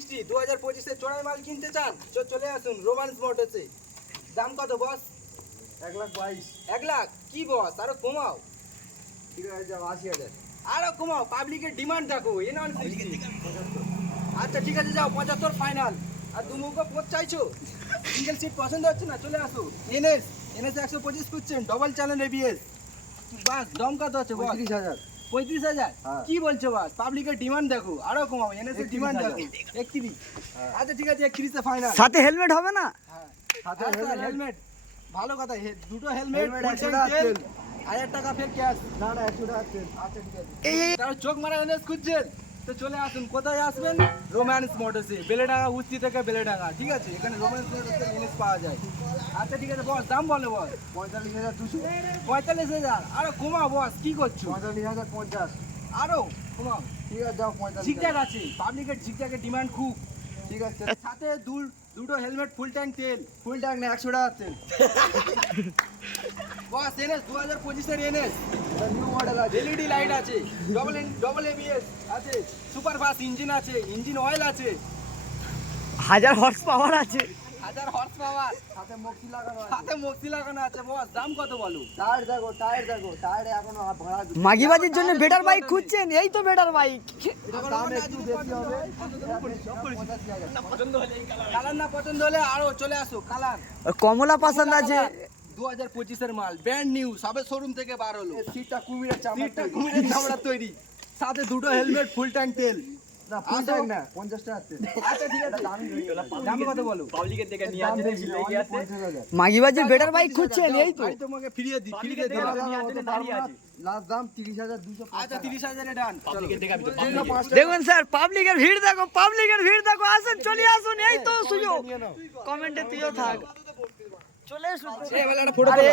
Sixty 2025-এর চড়াই মাল কিনতে চান চলে আসুন রোমান্স মোটরসে। দাম কত বস? 1,22,000। 1 লাখ কি বস, আরো কমাও। ঠিক আছে, যাও 80,000। আরো কমাও, পাবলিকের ডিমান্ড দেখো। এনওয়ান 60। আচ্ছা ঠিক আছে, যাও 75 ফাইনাল। আর দুমুখো পোত চাইছো? সিঙ্গেল সিট পছন্দ হচ্ছে না, চলে আসো। এনএস 125 খুঁজছেন, ডবল চ্যানেল এবিএস। বাস দাম কত আছে বস? 35,000। 35,000 হ্যাঁ। কি বলছো বাস? পাবলিকের ডিমান্ড দেখো, আরো কমাও। এনএস এর ডিমান্ড দেখো 31,000। 31। হ্যাঁ। আচ্ছা ঠিক আছে, 31 এ ফাইনাল। সাথে হেলমেট হবে না? হ্যাঁ সাথে হেলমেট, ভালো কথা। দুটো হেলমেট, হেলমেট, ফুল 100 ট্যাঙ্ক টাকা তেল, তেল। 1000 টাকা ফের ক্যাশ। না না, 100 টাকা তেল। আচ্ছা ঠিক আছে। এই তারা চোখ মারা এনএস খুঁজছেন তো চলে আসুন। কোথায় আসবেন? রোম্যান্স মোটরসে, বেলেডাঙ্গা, উস্তি থেকে বেলেডাঙ্গা। ঠিক আছে, এখানে রোম্যান্স মোটরসে এনএস পাওয়া যায়। আচ্ছা ঠিক আছে বস, দাম বলো বস। 45,200। 45,000 আরো কমাও বস, কি করছো? 45,050। আরো কমাও। ঠিক আছে, যাও 45,000। ঝিকঝাক আছে, পাবলিকের ঝিকঝাকের ডিমান্ড খুব। ঠিক আছে, সাথে দুটো হেলমেট, ফুল ট্যাঙ্ক তেল। ফুল ট্যাঙ্ক না, 100 টাকা তেল। বস এনএস 2025-এর এনএস, নিউ মডেল আছে। এলইডি লাইট আছে, ডবল এবিএস আছে, সুপার ফাস্ট ইঞ্জিন আছে, ইঞ্জিন অয়েল আছে, 1000 হর্স পাওয়ার আছে। 1000 হর্স পাওয়ার, সাথে মক্সি লাগানো আছে। সাথে মুক্তি লাগানো আছে। বস দাম কত বলো? টায়ার দেখো, টায়ার দেখো, টায়ার এখনো ভাড়া দিচ্ছে। মাগিবাজির জন্য বেটার বাইক খুঁজছেন? এই তো বেটার বাইক। দাম একটু বেশি হবে। 85,000। কালার না পছন্দ হলে আরো চলে আসো। কালার কমলা পছন্দ আছে। 2025-এর মাল, ব্র্যান্ড নিউ, সবে শোরুম থেকে বার হলো। এই সিটটা কুমিরের চামড়া। সিটটা কুমিরের চামড়ার তৈরি, সাথে দুটো হেলমেট, ফুল ট্যাঙ্ক তেল। না, ফুল ট্যাঙ্ক না, 50 টাকা তেল। আচ্ছা ঠিক আছে, দাম কত বলো? দাম বেশি, only 50,000। মাগিবাজির বেটার বাইক খুঁজছেন? এই তো আমি তোমাকে ফিরিয়ে দিলাম। লাস্ট দাম 30,200। আচ্ছা 30,000 এ ডান। চলো। দেখুন স্যার, পাবলিকের ভিড় দেখো, পাবলিকের ভিড় দেখো। আসুন, চলে আসুন, এই তো সুযোগ। কমেন্টে তুইও থাক, চলে এসো। এ বেলাটা ফটো তোলো।